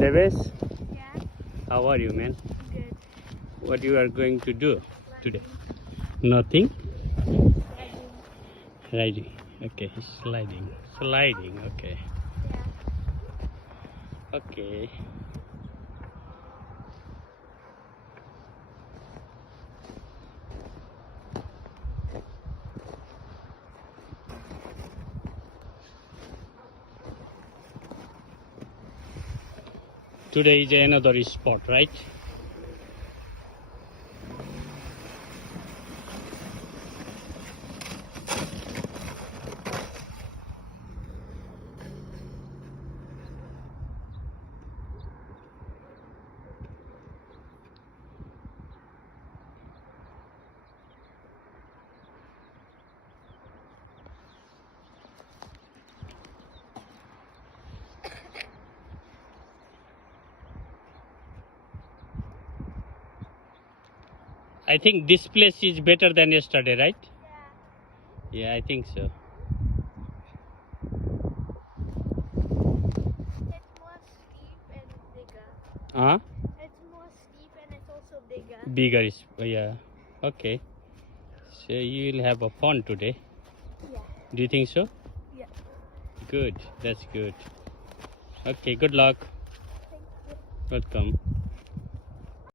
Devesh, Yeah, how are you, man? good. What you are going to do today? Nothing? Sliding. Riding. Okay, sliding. Sliding, okay. Yeah. Okay. Today is another spot, right? I think this place is better than yesterday, right? Yeah. Yeah, I think so. It's more steep and bigger. Huh? It's more steep and it's also bigger. Bigger is, yeah. Okay. So you'll have a fun today. Yeah. Do you think so? Yeah. Good. That's good. Okay, good luck. Thank you. Welcome.